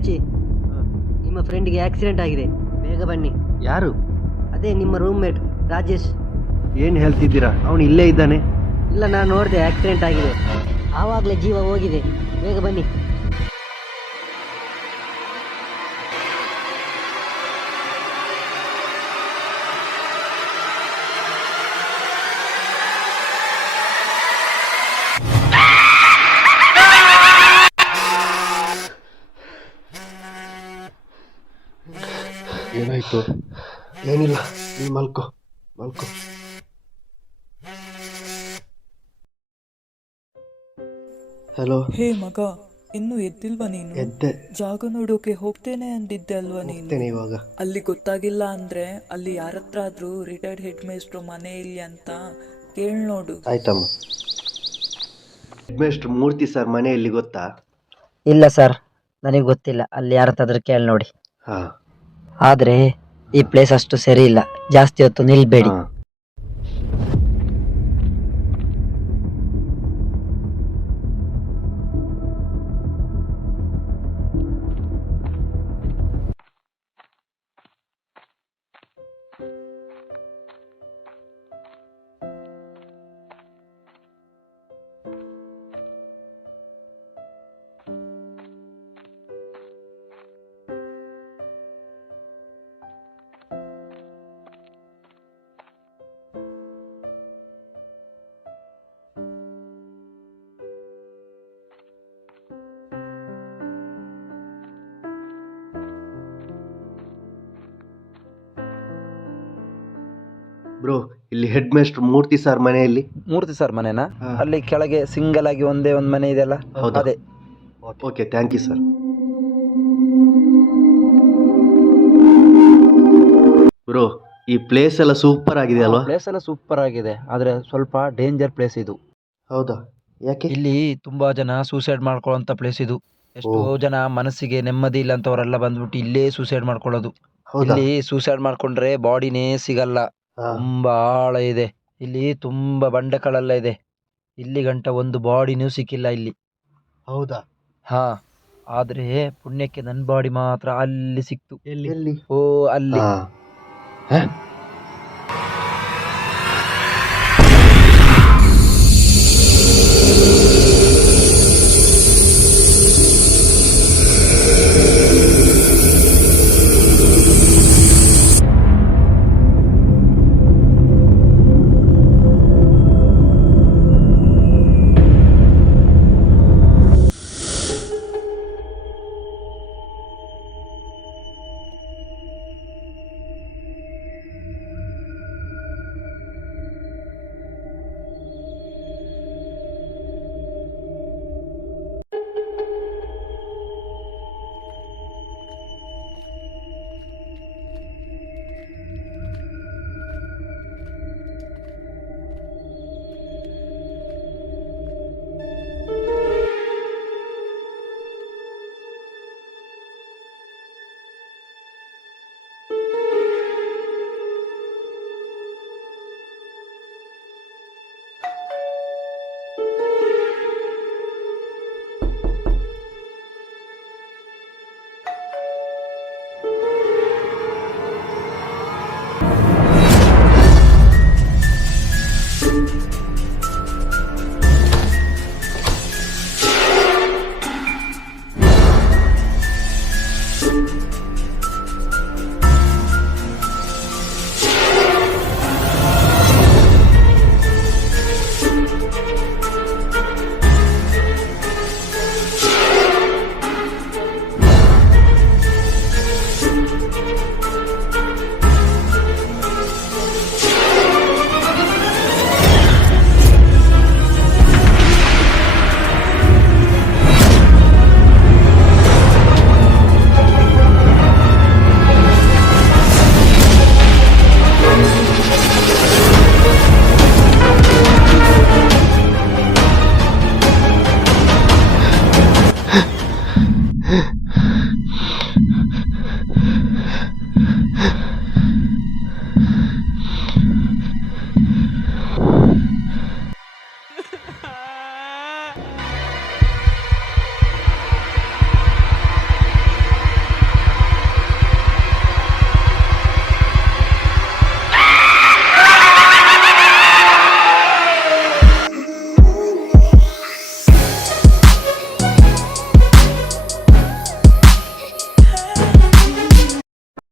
ಚಾಚಿ, ನಿಮ್ಮ ಫ್ರೆಂಡ್ಗೆ ಆಕ್ಸಿಡೆಂಟ್ ಆಗಿದೆ, ಬೇಗ ಬನ್ನಿ. ಯಾರು? ಅದೇ ನಿಮ್ಮ ರೂಮ್ಮೇಟ್ ರಾಜೇಶ್. ಏನು ಹೇಳ್ತಿದ್ದೀರಾ? ಅವನು ಇಲ್ಲೇ ಇದ್ದಾನೆ. ಇಲ್ಲ, ನಾನು ನೋಡಿದೆ, ಆಕ್ಸಿಡೆಂಟ್ ಆಗಿದೆ. ಆವಾಗಲೇ ಜೀವ ಹೋಗಿದೆ, ಬೇಗ ಬನ್ನಿ. ಏನಾಯ್ತು? ಏನಿಲ್ಲ, ನೀನು ಮಲ್ಕೋ. ಹಲೋ. ಹೇ ಮಗ, ಇನ್ನು ಎದ್ದಿಲ್ವಾ ನೀನು? ಎದ್ದೆ. ಜಾಗ ನೋಡೋಕೆ ಹೋಗ್ತೇನೆ ಅಂದಿದ್ದೆ ಅಲ್ವಾ ನೀನು? ಇವಾಗ ಅಲ್ಲಿ ಗೊತ್ತಾಗಿಲ್ಲ ಅಂದ್ರೆ ಅಲ್ಲಿ ಯಾರತ್ರ ಆದ್ರೂ ರಿಟೈರ್ಡ್ ಹೆಡ್ ಮೇಸ್ಟ್ರು ಮನೆ ಇಲ್ಲಿ ಅಂತ ಕೇಳ್ ನೋಡು. ಆಯ್ತಮ್ಮ. ಹೆಡ್ ಮೇಸ್ಟ್ರು ಮೂರ್ತಿ ಸರ್ ಮನೆ ಎಲ್ಲಿ ಗೊತ್ತಾ? ಇಲ್ಲ ಸರ್, ನನಗೆ ಗೊತ್ತಿಲ್ಲ. ಅಲ್ಲಿ ಯಾರತ್ತಾದ್ರೂ ಕೇಳಿ ನೋಡಿ. ಹಾ. ಆದ್ರೆ ಈ ಪ್ಲೇಸ್ ಅಷ್ಟು ಸರಿ ಇಲ್ಲ, ಜಾಸ್ತಿ ಹೊತ್ತು ನಿಲ್ಬೇಡಿ. ಬ್ರೋ, ಇಲ್ಲಿ ಹೆಡ್ ಮೇಸ್ಟ್ರು ಮೂರ್ತಿ ಸರ್ ಮನೆಯಲ್ಲಿ. ಮೂರ್ತಿ ಸರ್ ಮನೆನಾ? ಅಲ್ಲಿ ಕೆಳಗೆ ಸಿಂಗಲ್ ಆಗಿ ಒಂದೇ ಒಂದು ಮನೆ ಇದೆಯಲ್ಲ, ಅದೇ. Okay, thank you sir. Bro, ಈ ಪ್ಲೇಸ್ ಎಲ್ಲ ಸೂಪರ್ ಆಗಿದೆ ಅಲ್ವಾ? ಪ್ಲೇಸ್ ಎಲ್ಲ ಸೂಪರ್ ಆಗಿದೆ, ಆದ್ರೆ ಸ್ವಲ್ಪ ಡೇಂಜರ್ ಪ್ಲೇಸ್ ಇದು. ಹೌದಾ? ಯಾಕೆ? ಇಲ್ಲಿ ತುಂಬಾ ಜನ ಸೂಸೈಡ್ ಮಾಡ್ಕೊಳ್ಳೋಂತ ಪ್ಲೇಸ್ ಇದು. ಎಷ್ಟೋ ಜನ ಮನಸ್ಸಿಗೆ ನೆಮ್ಮದಿ ಇಲ್ಲ ಅಂತವರೆಲ್ಲ ಬಂದ್ಬಿಟ್ಟು ಇಲ್ಲೇ ಸೂಸೈಡ್ ಮಾಡ್ಕೊಳ್ಳೋದು. ಇಲ್ಲಿ ಸೂಸೈಡ್ ಮಾಡ್ಕೊಂಡ್ರೆ ಬಾಡಿನೇ ಸಿಗಲ್ಲ, ತುಂಬಾ ಆಳ ಇದೆ. ಇಲ್ಲಿ ತುಂಬಾ ಬಂಡೆಗಳೆಲ್ಲ ಇದೆ. ಇಲ್ಲಿ ಗಂಟ ಒಂದು ಬಾಡಿನೂ ಸಿಕ್ಕಿಲ್ಲ ಇಲ್ಲಿ. ಹೌದಾ? ಹಾ, ಆದ್ರೆ ಪುಣ್ಯಕ್ಕೆ ನನ್ನ ಬಾಡಿ ಮಾತ್ರ ಅಲ್ಲಿ ಸಿಕ್ತು. ಎಲ್ಲಿ? ಓ, ಅಲ್ಲಿ.